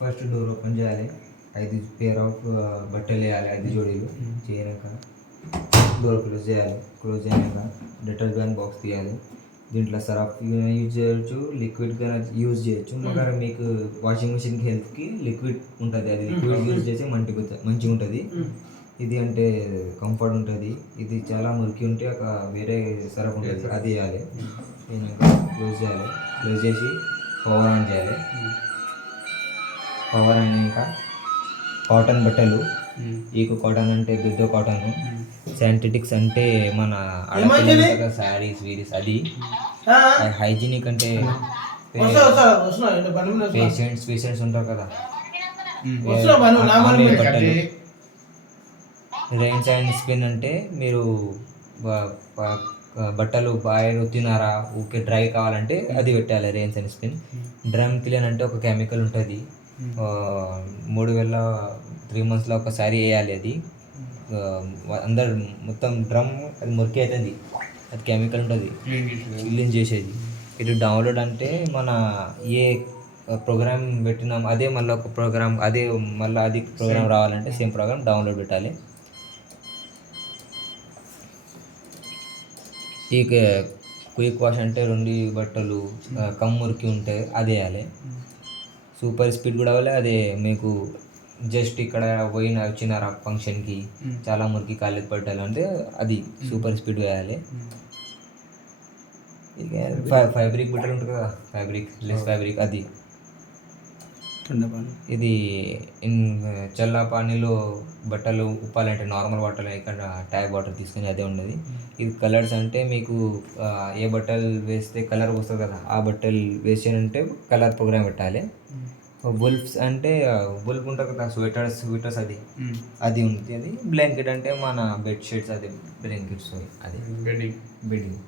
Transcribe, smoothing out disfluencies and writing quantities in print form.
First door open చేయాలి, 5 pair of బట్టలు వేయాలి, 5 జోడీలు చేయనాక డోర్ క్లోజ్ చేయాలి. క్లోజ్ అయినాక డిటర్జెంట్ బాక్స్ తీయాలి. దీంట్లో సర్ఫ్ యూజ్ చేయొచ్చు, లిక్విడ్గా యూజ్ చేయొచ్చు. మगर మీకు వాషింగ్ మిషన్కి హెల్త్కి లిక్విడ్ ఉంటుంది, అది లిక్విడ్ యూజ్ చేసి మంచిగా ఉంటుంది. ఇది అంటే కంఫర్ట్ ఉంటుంది. ఇది చాలా మురికి ఉంటే ఒక వేరే సర్ఫ్ ఉంటుంది, అది వేయాలి. క్లోజ్ చేయాలి. క్లోజ్ చేసి పవర్ ఆన్ చేయాలి. పవర్ అయినాక కాటన్ బట్టలు, ఈకో కాటన్ అంటే దుద్ద కాటన్, సింథటిక్స్ అంటే మన శారీస్ వీరీస్, అది హైజీనిక్ అంటే పేషెంట్స్ ఉంటారు కదా బట్టలు. రైన్స్ అండ్ స్పిన్ అంటే మీరు బట్టలు బాగా రుద్దినారా ఊకే డ్రై కావాలంటే అది పెట్టాలి, rinse and spin. Drum clean అంటే ఒక కెమికల్ ఉంటుంది, 3 monthsలో ఒకసారి వేయాలి. అది అందరు మొత్తం డ్రమ్ అది మురికి అవుతుంది, అది కెమికల్ ఉంటుంది క్లీన్ చేసేది. ఇది డౌన్లోడ్ అంటే మన ఏ ప్రోగ్రామ్ పెట్టినాం అదే మళ్ళీ ఒక ప్రోగ్రామ్, అదే మళ్ళీ అది ప్రోగ్రామ్ రావాలంటే సేమ్ ప్రోగ్రామ్ డౌన్లోడ్ పెట్టాలి. ఈ క్విక్ వాష్ అంటే 2 బట్టలు మురికి ఉంటే అది వేయాలి. సూపర్ స్పీడ్ కూడా అవ్వాలి. అదే మీకు జస్ట్ ఇక్కడ వచ్చినారా ఫంక్షన్కి చాలా మురికి కాళ్ళకి పట్టాలంటే అది సూపర్ స్పీడ్ వేయాలి. ఇక ఫ్యాబ్రిక్ బట్టలు ఉంటుంది కదా, లెస్ ఫ్యాబ్రిక్, అది ఇది చల్ల పానీలో బట్టలు ఉప్పాలంటే నార్మల్ వాటర్ ఇక్కడ ట్యాప్ వాటర్ తీసుకొని అదే ఉండదు. ఇది కలర్స్ అంటే మీకు ఏ బట్టలు వేస్తే కలర్ వస్తుంది కదా, ఆ బట్టలు వేసానంటే కలర్ ప్రోగ్రామ్ పెట్టాలి. వుల్ఫ్స్ అంటే వుల్ఫ్ ఉంటుంది కదా, స్వెటర్స్ అది ఉంటుంది. బ్లాంకెట్ అంటే మన బెడ్షీట్స్, అది బ్లాంకెట్స్, అది బెడ్డింగ్.